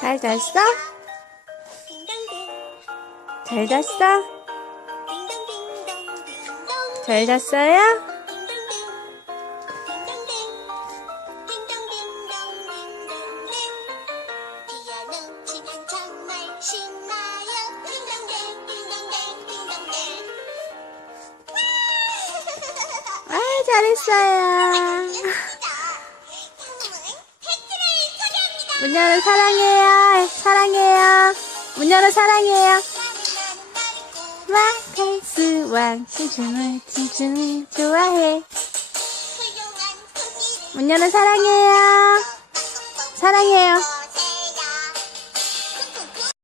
잘 잤어? 잘 잤어? 잘 잤어요? 아, 잘했어요. 문열은 사랑해요. 사랑해요. 문열은 사랑해요. 마켓스 왕 춤춤을 춤춤을 좋아해. 문열은 사랑해요. 사랑해요.